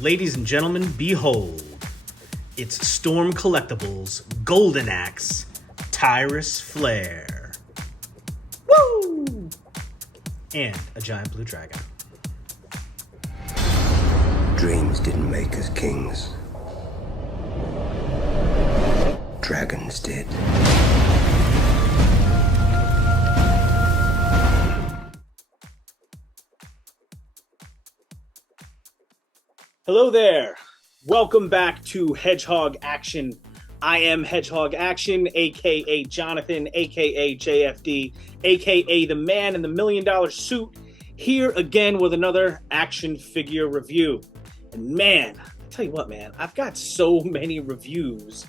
Ladies and gentlemen, behold, it's Storm Collectibles Golden Axe Tyris Flare. Woo! And a giant blue dragon. Dreams didn't make us kings. Dragons did. Hello there. Welcome back to Hedgehog Action. I am Hedgehog Action, aka Jonathan, aka JFD, aka the man in the $1 million suit, here again with another action figure review. And man, I tell you what, man, I've got so many reviews,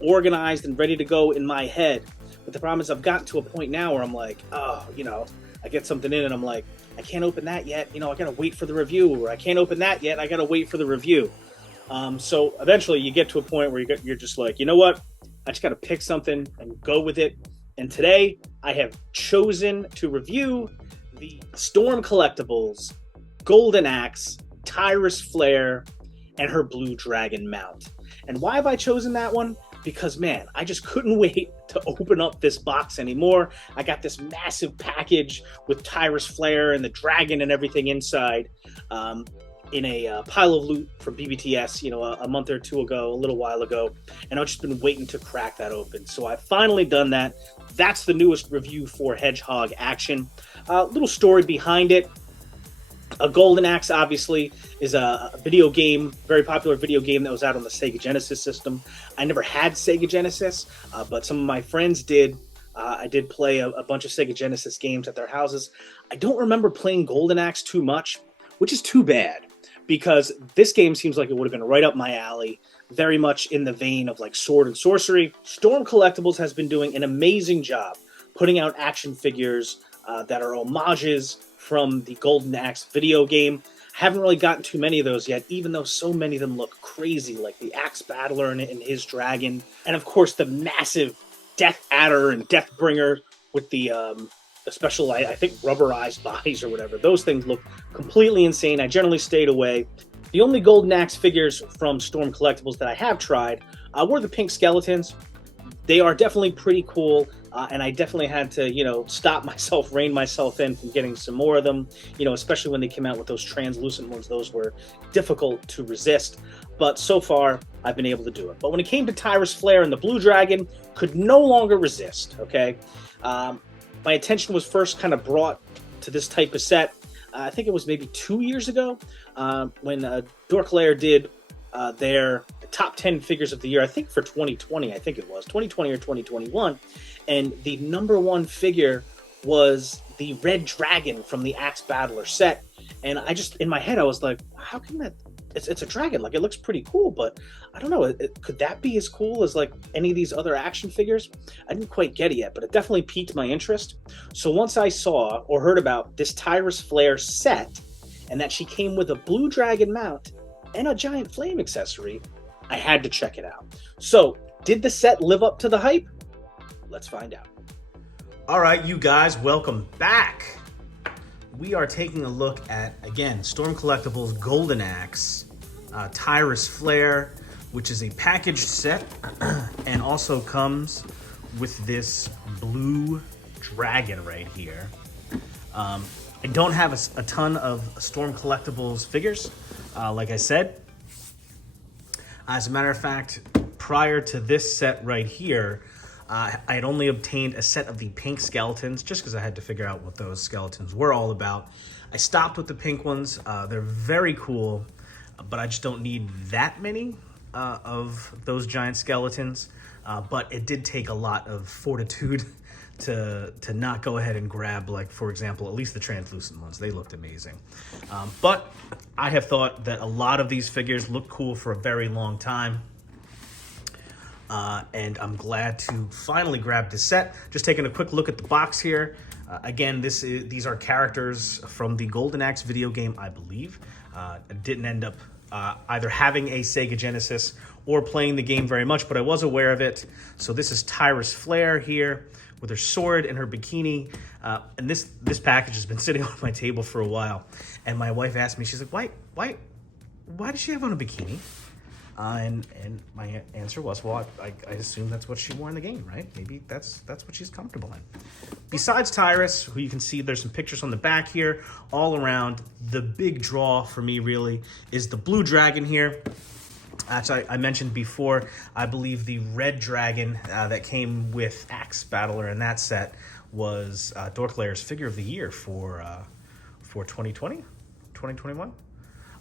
organized and ready to go in my head. But the problem is I've gotten to a point now where I'm like, I get something in and I'm like, I can't open that yet. I gotta wait for the review, or I can't open that yet. I gotta wait for the review. So eventually you get to a point where you're just like, you know what? I just gotta pick something and go with it. And today I have chosen to review the Storm Collectibles Golden Axe Tyris Flare and her blue dragon mount. And why have I chosen that one? Because, man, I just couldn't wait to open up this box anymore. I got this massive package with Tyris Flare and the dragon and everything inside in a pile of loot from BBTS, a month or two ago, a little while ago. And I've just been waiting to crack that open. So I've finally done that. That's the newest review for Hedgehog Action. Little story behind it. A Golden Axe, obviously, is a video game, very popular video game that was out on the Sega Genesis system. I never had Sega Genesis, but some of my friends did. I did play a bunch of Sega Genesis games at their houses. I don't remember playing Golden Axe too much, which is too bad, because this game seems like it would have been right up my alley, very much in the vein of like Sword and Sorcery. Storm Collectibles has been doing an amazing job putting out action figures that are homages from the Golden Axe video game. Haven't really gotten too many of those yet, even though so many of them look crazy, like the Axe Battler and his dragon. And of course, the massive Death Adder and Deathbringer with the special, I think, rubberized bodies or whatever. Those things look completely insane. I generally stayed away. The only Golden Axe figures from Storm Collectibles that I have tried were the pink skeletons. They are definitely pretty cool. And I definitely had to, stop myself, rein myself in from getting some more of them, especially when they came out with those translucent ones. Those were difficult to resist. But so far, I've been able to do it. But when it came to Tyris Flare and the Blue Dragon, could no longer resist, okay? My attention was first kind of brought to this type of set. I think it was maybe 2 years ago when DorkLair did their top 10 figures of the year, I think for 2020, I think it was 2020 or 2021. And the number one figure was the red dragon from the Axe Battler set. And I just, in my head, I was like, how can that, it's a dragon, like it looks pretty cool, but I don't know, could that be as cool as like any of these other action figures? I didn't quite get it yet, but it definitely piqued my interest. So once I saw or heard about this Tyris Flare set, and that she came with a blue dragon mount and a giant flame accessory, I had to check it out. So, did the set live up to the hype? Let's find out. All right, you guys, welcome back. We are taking a look at, again, Storm Collectibles Golden Axe, Tyris Flare, which is a packaged set and also comes with this blue dragon right here. I don't have a ton of Storm Collectibles figures, like I said. As a matter of fact, prior to this set right here, I had only obtained a set of the pink skeletons just because I had to figure out what those skeletons were all about. I stopped with the pink ones. They're very cool, but I just don't need that many of those giant skeletons. But it did take a lot of fortitude to not go ahead and grab, like, for example, at least the translucent ones. They looked amazing. But I have thought that a lot of these figures look cool for a very long time. And I'm glad to finally grab this set. Just taking a quick look at the box here. Again, these are characters from the Golden Axe video game, I believe. I didn't end up either having a Sega Genesis or playing the game very much, but I was aware of it. So this is Tyris Flare here with her sword and her bikini. And this package has been sitting on my table for a while. And my wife asked me, she's like, why does she have on a bikini? And my answer was, well, I assume that's what she wore in the game, right? Maybe that's what she's comfortable in. Besides Tyris, who you can see there's some pictures on the back here, all around, the big draw for me really is the blue dragon here. Actually, I mentioned before, I believe the red dragon that came with Axe Battler in that set was DorkLair's figure of the year for 2020, 2021.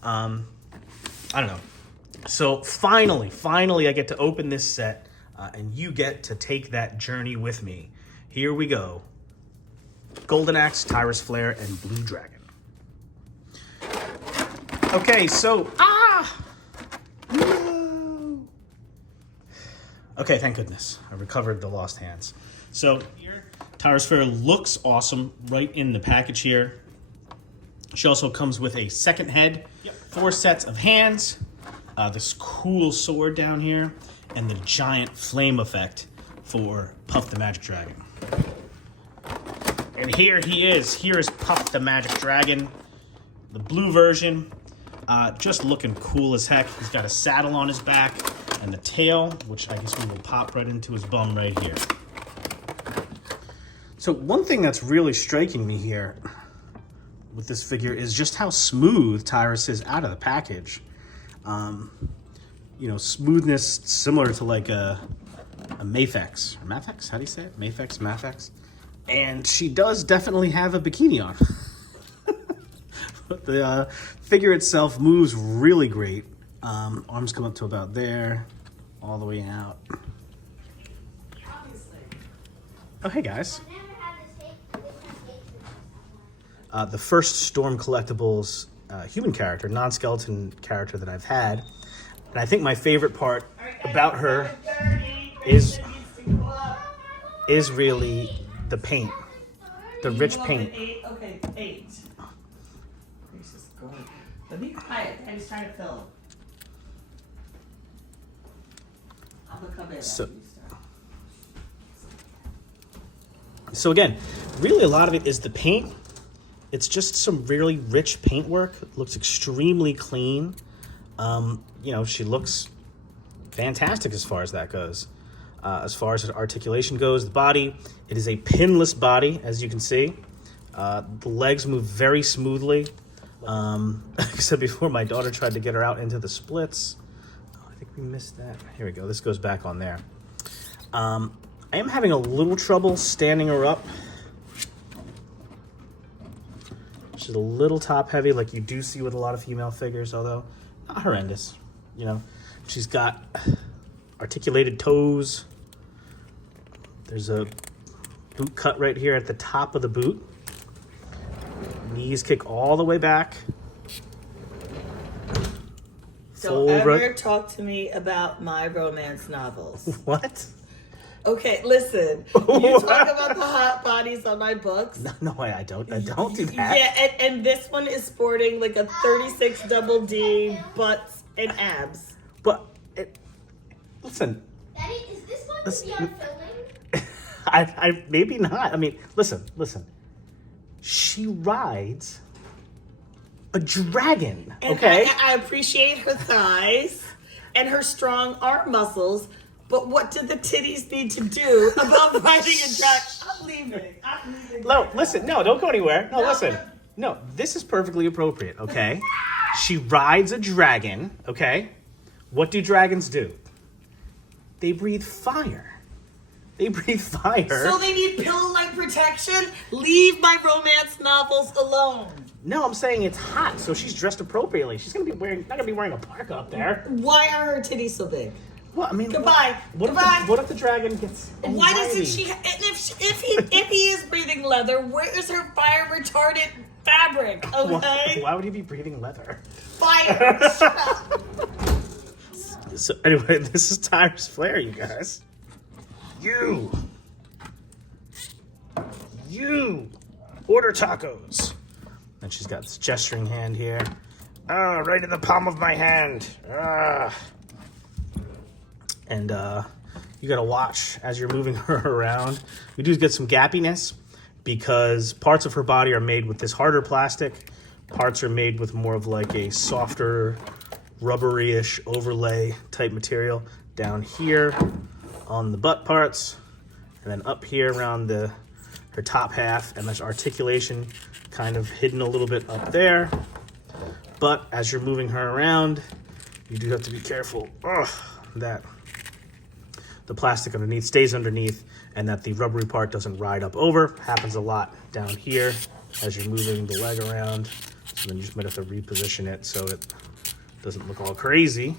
I don't know. So finally, I get to open this set, and you get to take that journey with me. Here we go. Golden Axe, Tyris Flare, and Blue Dragon. Okay, so... No! Okay, thank goodness. I recovered the lost hands. So here, Tyris Flare looks awesome right in the package here. She also comes with a second head, 4 sets of hands, this cool sword down here, and the giant flame effect for Puff the Magic Dragon. And here he is. Here is Puff the Magic Dragon, the blue version. Just looking cool as heck. He's got a saddle on his back and the tail, which I guess we will pop right into his bum right here. So one thing that's really striking me here with this figure is just how smooth Tyris is out of the package. You know, smoothness similar to like a Mafex. Or Mafex? How do you say it? Mafex? And she does definitely have a bikini on. But the figure itself moves really great. Arms come up to about there, all the way out. Oh, hey guys. The first Storm Collectibles human character, non-skeleton character that I've had. And I think my favorite part about her is really the paint, the rich paint. Okay, 8. Gracious God. Let me quiet. I was trying to film. I'm gonna come in. So again, really a lot of it is the paint. It's just some really rich paintwork. It looks extremely clean. You know, she looks fantastic as far as that goes. As far as articulation goes, the body, it is a pinless body, as you can see. The legs move very smoothly. Like I said before, my daughter tried to get her out into the splits. Oh, I think we missed that. Here we go. This goes back on there. I am having a little trouble standing her up. She's a little top heavy, like you do see with a lot of female figures, although not horrendous. You know, she's got articulated toes. There's a boot cut right here at the top of the boot. Knees kick all the way back. Don't ever talk to me about my romance novels. What? Okay, listen. You talk about the hot bodies on my books. No, I don't. I don't do that. Yeah, and this one is sporting like a 36 double D butts and abs. But listen. Daddy, is this one to be on filming? I maybe not. I mean, listen. She rides a dragon. And okay. I appreciate her thighs and her strong arm muscles. But what do the titties need to do about riding a dragon? I'm leaving. No, listen. No, don't go anywhere. No, listen. No, this is perfectly appropriate, okay? She rides a dragon, okay? What do dragons do? They breathe fire. They breathe fire. So they need pillow-like protection? Leave my romance novels alone. No, I'm saying it's hot, so she's dressed appropriately. She's not gonna be wearing a parka up there. Why are her titties so big? Well, I mean, Goodbye. What if the dragon gets anxiety? Why doesn't she? And if he is breathing leather, where is her fire retardant fabric? Okay. Why would he be breathing leather? Fire. Shut up. So anyway, this is Tyris Flare, you guys. You order tacos. And she's got this gesturing hand here. Right in the palm of my hand. And you gotta watch as you're moving her around. We do get some gappiness because parts of her body are made with this harder plastic. Parts are made with more of like a softer rubbery-ish overlay type material down here on the butt parts, and then up here around her top half, and there's articulation kind of hidden a little bit up there. But as you're moving her around, you do have to be careful that the plastic underneath stays underneath and that the rubbery part doesn't ride up over. Happens a lot down here as you're moving the leg around. So then you just might have to reposition it so it doesn't look all crazy.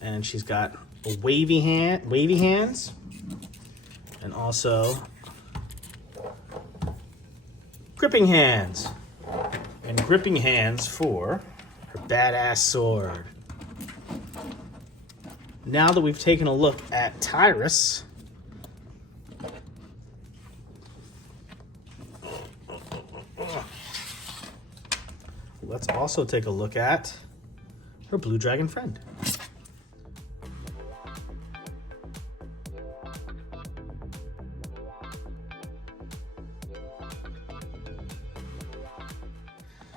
And she's got a wavy hands, and also gripping hands. And gripping hands for her badass sword. Now that we've taken a look at Tyris, let's also take a look at her blue dragon friend.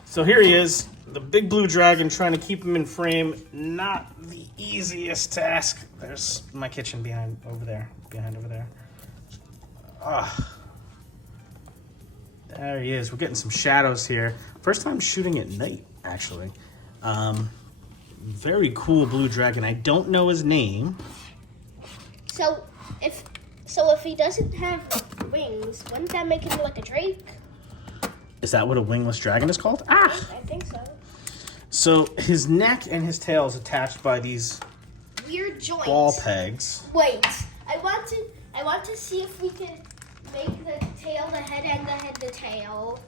So here he is, the big blue dragon, trying to keep him in frame. Not the easiest task. There's my kitchen behind over there. There he is. We're getting some shadows here. First time shooting at night, actually. Very cool blue dragon. I don't know his name. So if he doesn't have wings, wouldn't that make him like a drake? Is that what a wingless dragon is called? I think so. So his neck and his tail is attached by these Weird joints. ball pegs. Wait, I want to see if we can make the tail the head and the head the tail.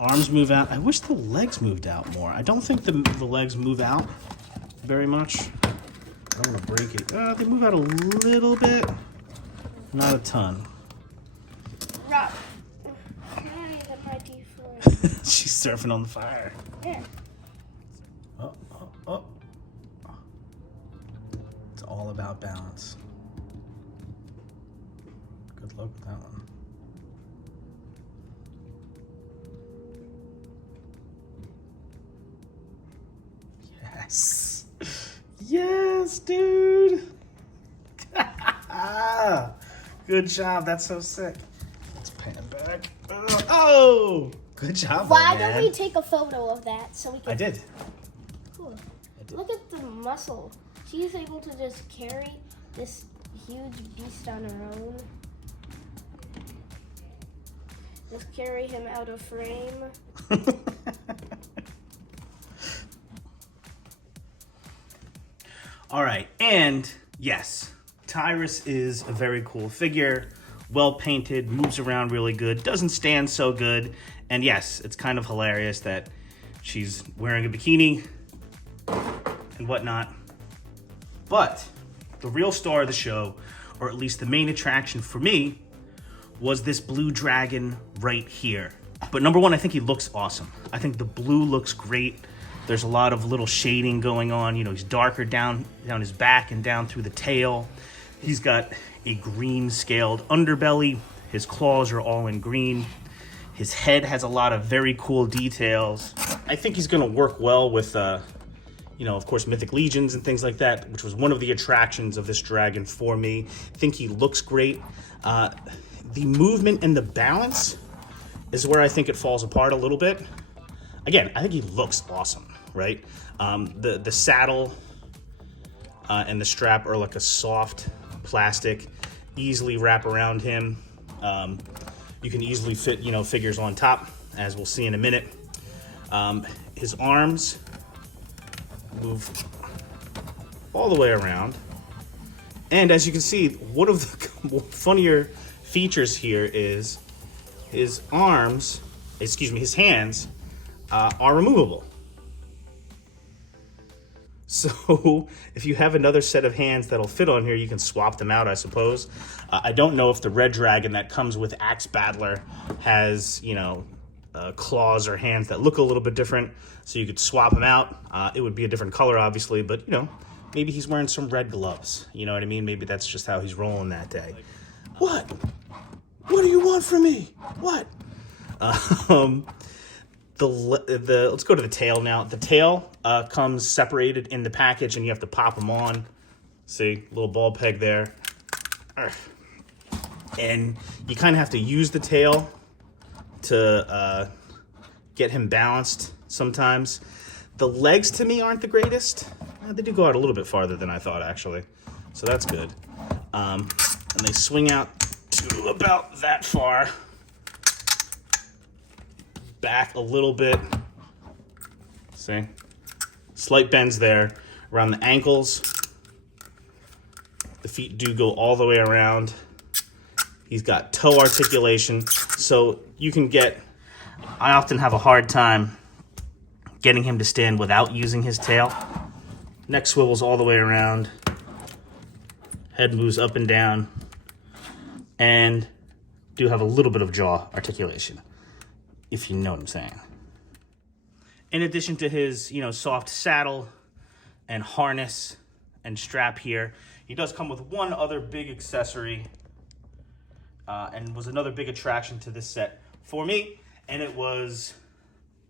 Arms move out. I wish the legs moved out more. I don't think the legs move out very much. I don't want to break it. They move out a little bit. Not a ton. Rock. Okay, that might be for... She's surfing on the fire. Yeah. Oh. It's all about balance. Good luck with that one. Yes. Yes, dude. Good job. That's so sick. Let's pan it back. Oh, good job. Why man. don't we take a photo of that so we can... I did. Cool. Look at the muscle. She is able to just carry this huge beast on her own. Just carry him out of frame. All right, and yes, Tyris is a very cool figure, well painted, moves around really good, doesn't stand so good, and yes, it's kind of hilarious that she's wearing a bikini and whatnot. But the real star of the show, or at least the main attraction for me, was this blue dragon right here. But number one, I think he looks awesome. I think the blue looks great. There's a lot of little shading going on. You know, he's darker down his back and down through the tail. He's got a green scaled underbelly. His claws are all in green. His head has a lot of very cool details. I think he's gonna work well with, you know, of course, Mythic Legions and things like that, which was one of the attractions of this dragon for me. I think he looks great. The movement and the balance is where I think it falls apart a little bit. Again, I think he looks awesome, right? The saddle and the strap are like a soft plastic, easily wrap around him. You can easily fit, you know, figures on top, as we'll see in a minute. His arms move all the way around. And as you can see, one of the funnier features here is his hands are removable. So if you have another set of hands that'll fit on here, you can swap them out, I suppose. I don't know if the red dragon that comes with Axe Battler has, you know, claws or hands that look a little bit different, so you could swap them out. It would be a different color, obviously, but, you know, maybe he's wearing some red gloves. You know what I mean? Maybe that's just how he's rolling that day. What? What do you want from me? What? let's go to the tail now. The tail comes separated in the package, and you have to pop them on. See, little ball peg there. And you kind of have to use the tail to get him balanced sometimes. The legs to me aren't the greatest. They do go out a little bit farther than I thought, actually. So that's good. And they swing out to about that far. Back a little bit. See? Slight bends there. Around the ankles. The feet do go all the way around. He's got toe articulation. So you can get... I often have a hard time getting him to stand without using his tail. Neck swivels all the way around. Head moves up and down. And do have a little bit of jaw articulation, if you know what I'm saying. In addition to his, soft saddle and harness and strap here, he does come with one other big accessory, and was another big attraction to this set for me, and it was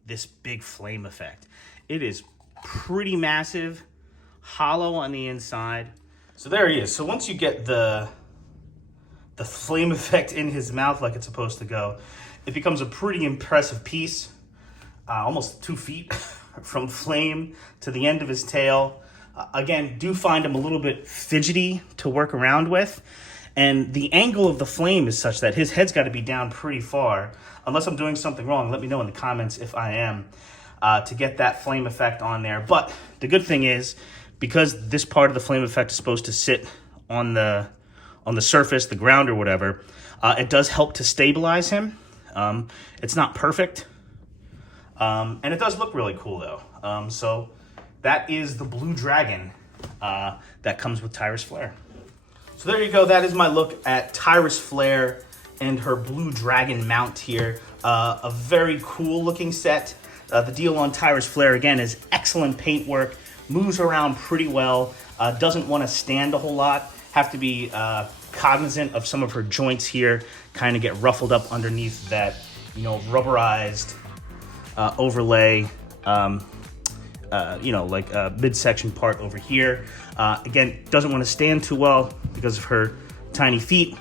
this big flame effect. It is pretty massive, hollow on the inside. So there he is. So once you get the flame effect in his mouth like it's supposed to go, it becomes a pretty impressive piece. Almost 2 feet from flame to the end of his tail. Again, do find him a little bit fidgety to work around with. And the angle of the flame is such that his head's got to be down pretty far. Unless I'm doing something wrong, let me know in the comments if I am, to get that flame effect on there. But the good thing is, because this part of the flame effect is supposed to sit on the surface, the ground or whatever, it does help to stabilize him. It's not perfect. And it does look really cool though. So that is the blue dragon that comes with Tyris Flare. So there you go. That is my look at Tyris Flare and her blue dragon mount here. A very cool looking set. The deal on Tyris Flare again is excellent paintwork. Moves around pretty well. Doesn't want to stand a whole lot. Have to be cognizant of some of her joints here. Kind of get ruffled up underneath that, rubberized overlay, midsection part over here. Again, doesn't want to stand too well because of her tiny feet.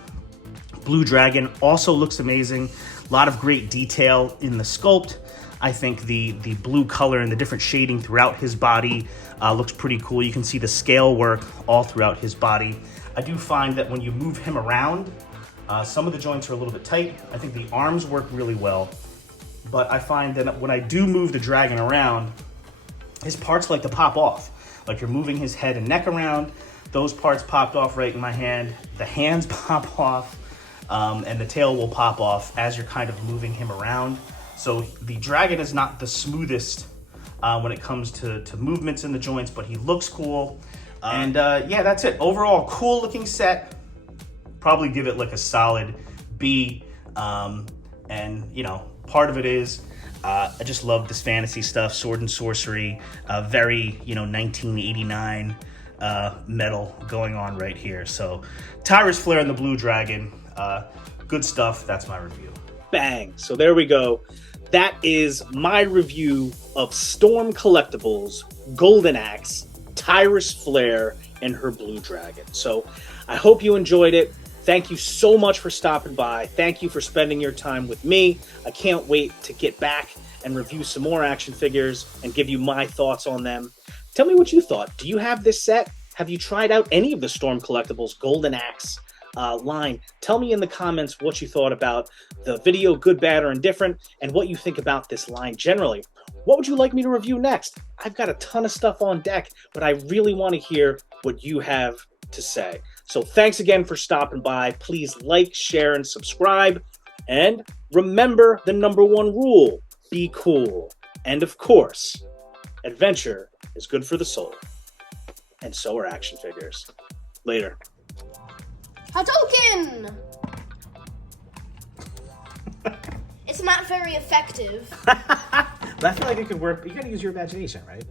Blue Dragon also looks amazing. A lot of great detail in the sculpt. I think the blue color and the different shading throughout his body looks pretty cool. You can see the scale work all throughout his body. I do find that when you move him around, some of the joints are a little bit tight. I think the arms work really well. But I find that when I do move the dragon around, his parts like to pop off. Like you're moving his head and neck around, those parts popped off right in my hand. The hands pop off, and the tail will pop off as you're kind of moving him around. So the dragon is not the smoothest when it comes to movements in the joints, but he looks cool. And yeah, that's it. Overall, cool looking set. Probably give it like a solid B. And part of it is I just love this fantasy stuff, sword and sorcery, very 1989 metal going on right here. So Tyris Flare and the Blue Dragon, good stuff. That's my review. Bang. So there we go. That is my review of Storm Collectibles Golden Axe, Tyris Flare, and her Blue Dragon. So I hope you enjoyed it. Thank you so much for stopping by. Thank you for spending your time with me. I can't wait to get back and review some more action figures and give you my thoughts on them. Tell me what you thought. Do you have this set? Have you tried out any of the Storm Collectibles Golden Axe line? Tell me in the comments what you thought about the video, good, bad, or indifferent, and what you think about this line generally. What would you like me to review next? I've got a ton of stuff on deck, but I really want to hear what you have to say. So thanks again for stopping by. Please like, share, and subscribe. And remember the #1 rule: be cool. And of course, adventure is good for the soul. And so are action figures. Later. Hadouken! It's not very effective. But I feel like it could work. You gotta use your imagination, right?